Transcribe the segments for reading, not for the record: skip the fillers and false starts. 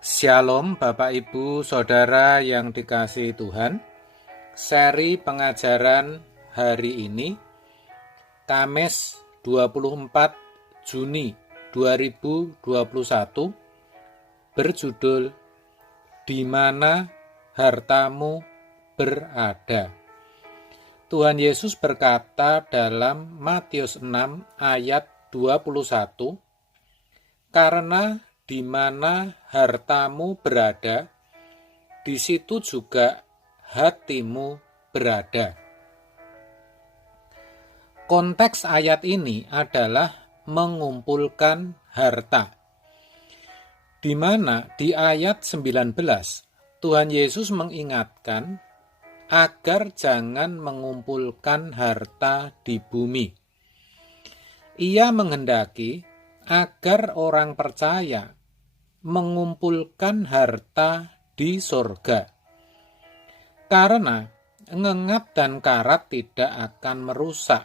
Shalom Bapak Ibu Saudara yang dikasihi Tuhan. Seri pengajaran hari ini Kamis 24 Juni 2021 berjudul Di Mana Hartamu Berada. Tuhan Yesus berkata dalam Matius 6 ayat 21, karena di mana hartamu berada, di situ juga hatimu berada. Konteks ayat ini adalah mengumpulkan harta. Di mana di ayat 19, Tuhan Yesus mengingatkan agar jangan mengumpulkan harta di bumi. Ia menghendaki agar orang percaya mengumpulkan harta di sorga. Karena ngengat dan karat tidak akan merusak.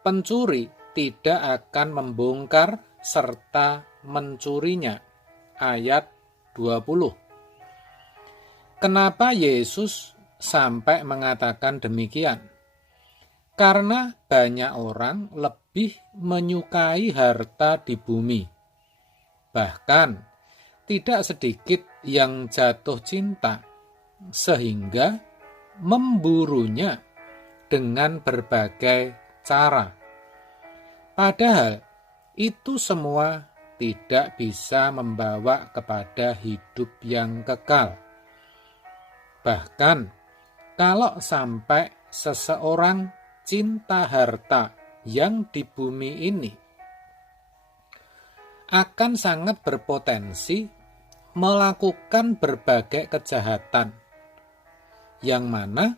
Pencuri tidak akan membongkar serta mencurinya. Ayat 20. Kenapa Yesus sampai mengatakan demikian? Karena banyak orang lebih menyukai harta di bumi. Bahkan tidak sedikit yang jatuh cinta sehingga memburunya dengan berbagai cara. Padahal itu semua tidak bisa membawa kepada hidup yang kekal. Bahkan kalau sampai seseorang cinta harta yang di bumi ini, akan sangat berpotensi melakukan berbagai kejahatan, yang mana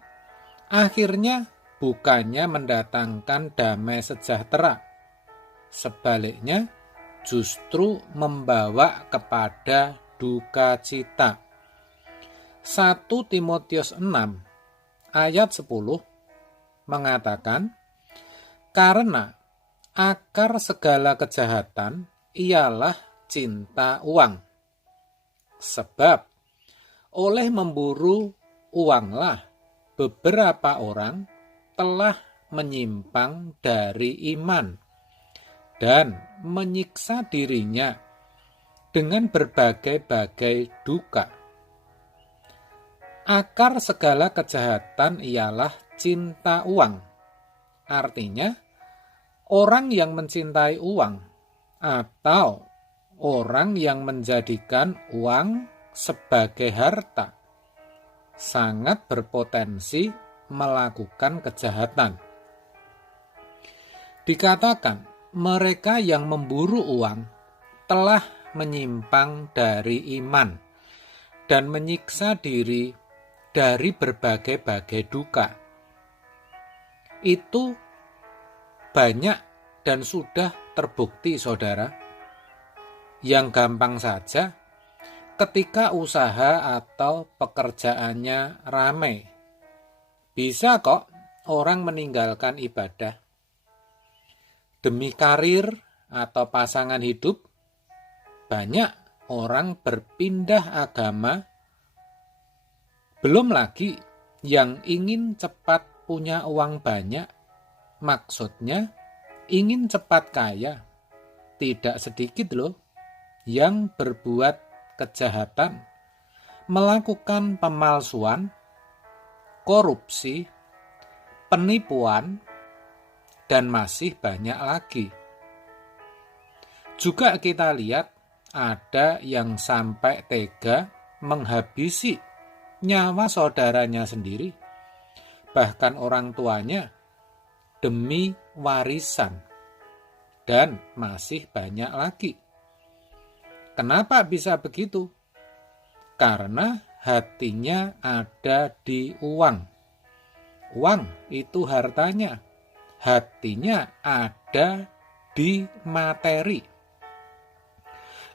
akhirnya bukannya mendatangkan damai sejahtera, sebaliknya justru membawa kepada duka cita. 1 Timotius 6 ayat 10 mengatakan, karena akar segala kejahatan ialah cinta uang. Sebab oleh memburu uanglah beberapa orang telah menyimpang dari iman dan menyiksa dirinya dengan berbagai-bagai duka. Akar segala kejahatan ialah cinta uang. Artinya, orang yang mencintai uang atau orang yang menjadikan uang sebagai harta sangat berpotensi melakukan kejahatan. Dikatakan mereka yang memburu uang telah menyimpang dari iman dan menyiksa diri dari berbagai-bagai duka. Itu banyak dan sudah terbukti, saudara. Yang gampang saja, ketika usaha atau pekerjaannya ramai, bisa kok orang meninggalkan ibadah. Demi karir atau pasangan hidup, banyak orang berpindah agama. Belum lagi yang ingin cepat punya uang banyak, maksudnya ingin cepat kaya. Tidak sedikit loh yang berbuat kejahatan, melakukan pemalsuan, korupsi, penipuan, dan masih banyak lagi. Juga kita lihat ada yang sampai tega menghabisi nyawa saudaranya sendiri, bahkan orang tuanya, demi warisan. Dan masih banyak lagi. Kenapa bisa begitu? Karena hatinya ada di uang. Uang itu hartanya. Hatinya ada di materi.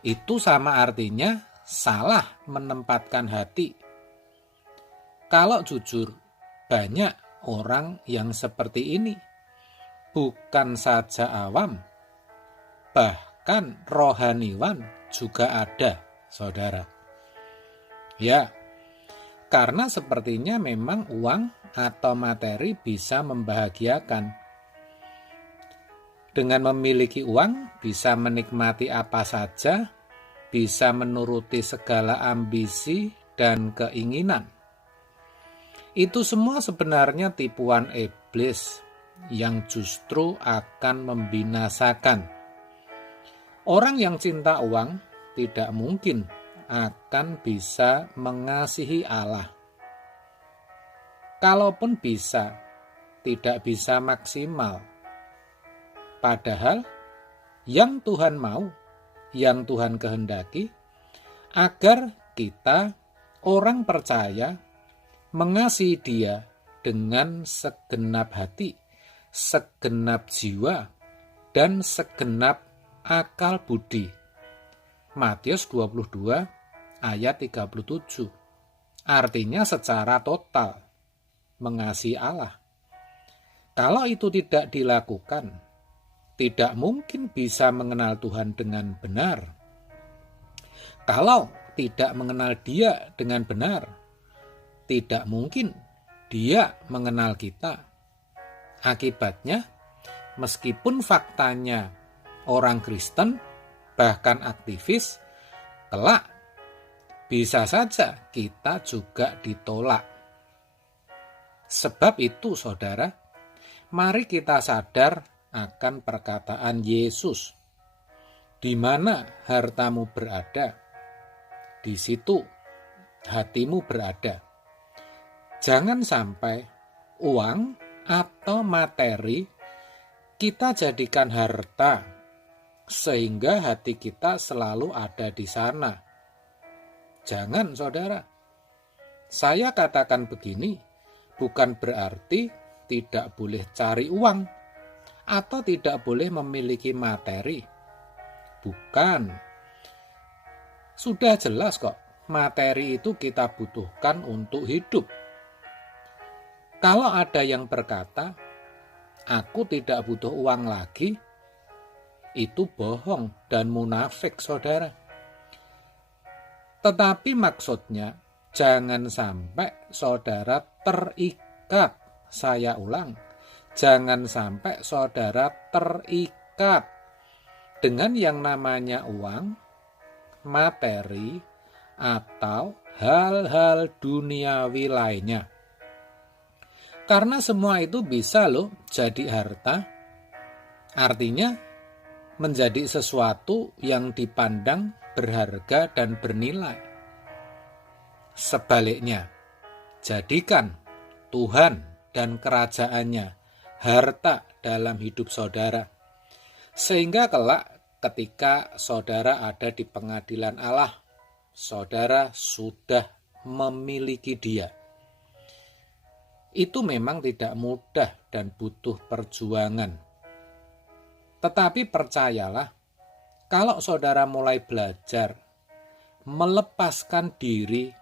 Itu sama artinya salah menempatkan hati. Kalau jujur, banyak orang yang seperti ini. Bukan saja awam, bahkan rohaniwan juga ada, saudara. Ya, karena sepertinya memang uang atau materi bisa membahagiakan. Dengan memiliki uang, bisa menikmati apa saja, bisa menuruti segala ambisi dan keinginan. Itu semua sebenarnya tipuan iblis yang justru akan membinasakan. Orang yang cinta uang tidak mungkin akan bisa mengasihi Allah. Kalaupun bisa, tidak bisa maksimal. Padahal yang Tuhan mau, yang Tuhan kehendaki, agar kita, orang percaya, mengasihi Dia dengan segenap hati, segenap jiwa, dan segenap akal budi. Matius 22 ayat 37. Artinya secara total mengasihi Allah. Kalau itu tidak dilakukan, tidak mungkin bisa mengenal Tuhan dengan benar. Kalau tidak mengenal Dia dengan benar, tidak mungkin Dia mengenal kita. Akibatnya, meskipun faktanya orang Kristen, bahkan aktivis, kelak bisa saja kita juga ditolak. Sebab itu, saudara, mari kita sadar akan perkataan Yesus. Di mana hartamu berada, di situ hatimu berada. Jangan sampai uang atau materi kita jadikan harta sehingga hati kita selalu ada di sana. Jangan, saudara. Saya katakan begini, bukan berarti tidak boleh cari uang atau tidak boleh memiliki materi. Bukan. Sudah jelas kok, materi itu kita butuhkan untuk hidup. Kalau ada yang berkata, aku tidak butuh uang lagi, itu bohong dan munafik, saudara. Tetapi maksudnya, jangan sampai saudara terikat. Saya ulang, jangan sampai saudara terikat dengan yang namanya uang, materi, atau hal-hal duniawi lainnya. Karena semua itu bisa loh jadi harta. Artinya menjadi sesuatu yang dipandang berharga dan bernilai. Sebaliknya, jadikan Tuhan dan kerajaannya harta dalam hidup saudara. Sehingga kelak ketika saudara ada di pengadilan Allah, saudara sudah memiliki Dia. Itu memang tidak mudah dan butuh perjuangan. Tetapi percayalah, kalau saudara mulai belajar melepaskan diri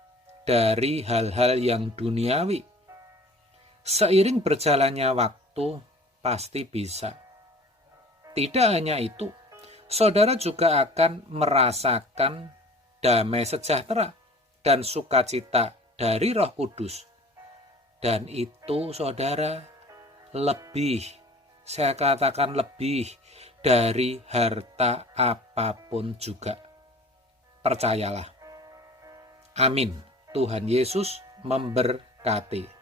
dari hal-hal yang duniawi, seiring berjalannya waktu pasti bisa. Tidak hanya itu, saudara juga akan merasakan damai sejahtera dan sukacita dari Roh Kudus. Dan itu, saudara, lebih, saya katakan lebih dari harta apapun juga. Percayalah. Amin. Tuhan Yesus memberkati.